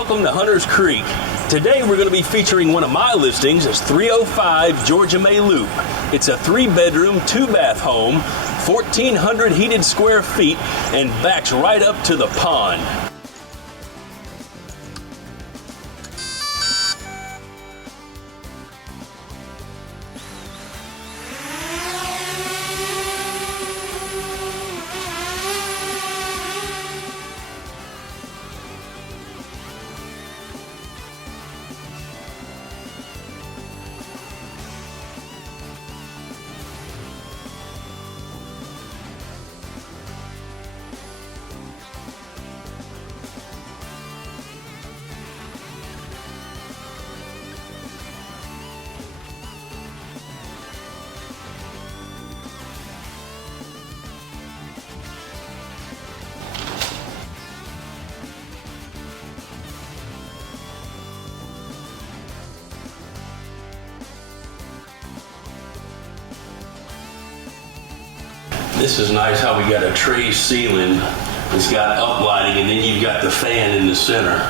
welcome to Hunters Creek. Today we're going to be featuring one of my listings. It's 305 Georgia May Loop. It's a 3-bedroom, 2-bath home, 1,400 heated square feet, and backs right up to the pond. This is nice how we got a tray ceiling. It's got uplighting, and then you've got the fan in the center.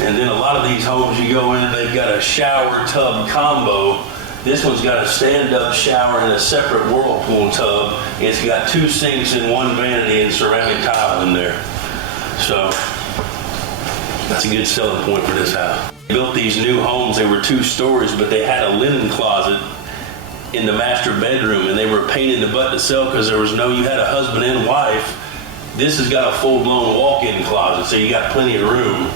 And then a lot of these homes you go in and they've got a shower tub combo. This one's got a stand-up shower and a separate whirlpool tub. It's got 2 sinks and 1 vanity and ceramic tile in there. So that's a good selling point for this house. They built these new homes. They were 2 stories, but they had a linen closet in the master bedroom, and they were a pain in the butt to sell because there was you had a husband and wife. This has got a full-blown walk-in closet, so you got plenty of room.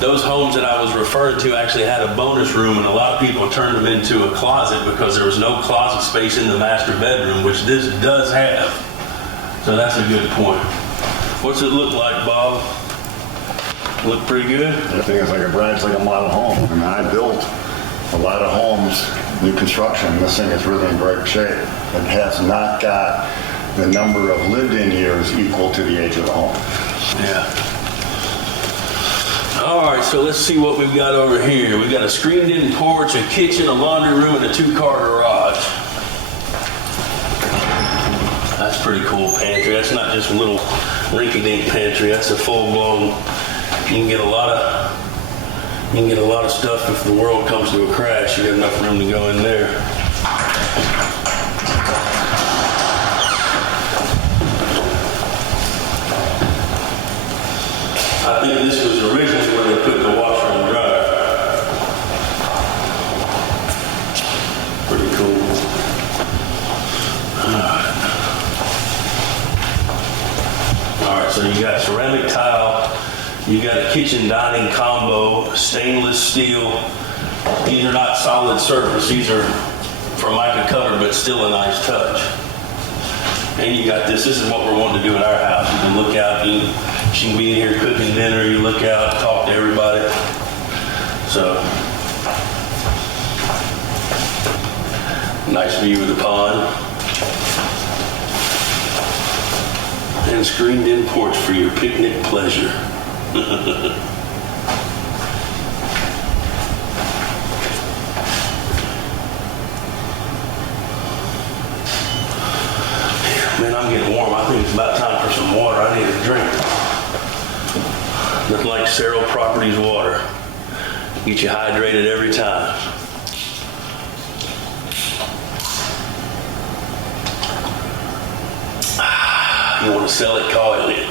Those homes that I was referring to actually had a bonus room, and a lot of people turned them into a closet because there was no closet space in the master bedroom, which this does have. So that's a good point. What's it look like, Bob? Look pretty good? I think it's like a model home. I mean, I built a lot of homes, new construction. This thing is really in great shape. It has not got the number of lived-in years equal to the age of the home. Yeah. All right, so let's see what we've got over here. We've got a screened-in porch, a kitchen, a laundry room, and a 2-car garage. That's pretty cool pantry. That's not just a little rinky-dink pantry. That's a full-blown. You can get a lot of stuff if the world comes to a crash. You got enough room to go in there. I think this was originally where they put the washer and dryer. Pretty cool. All right, so you got ceramic tile. You got a kitchen dining combo, stainless steel. These are not solid surface. These are Formica covered, but still a nice touch. And you got this. This is what we're wanting to do in our house. You can look out. She can be in here cooking dinner. You look out, talk to everybody. So, nice view of the pond. And screened-in porch for your picnic pleasure. Man, I'm getting warm. I think it's about time for some water. I need a drink. Nothing like Serral Properties water. Get you hydrated every time. You want to sell it, call Elliott.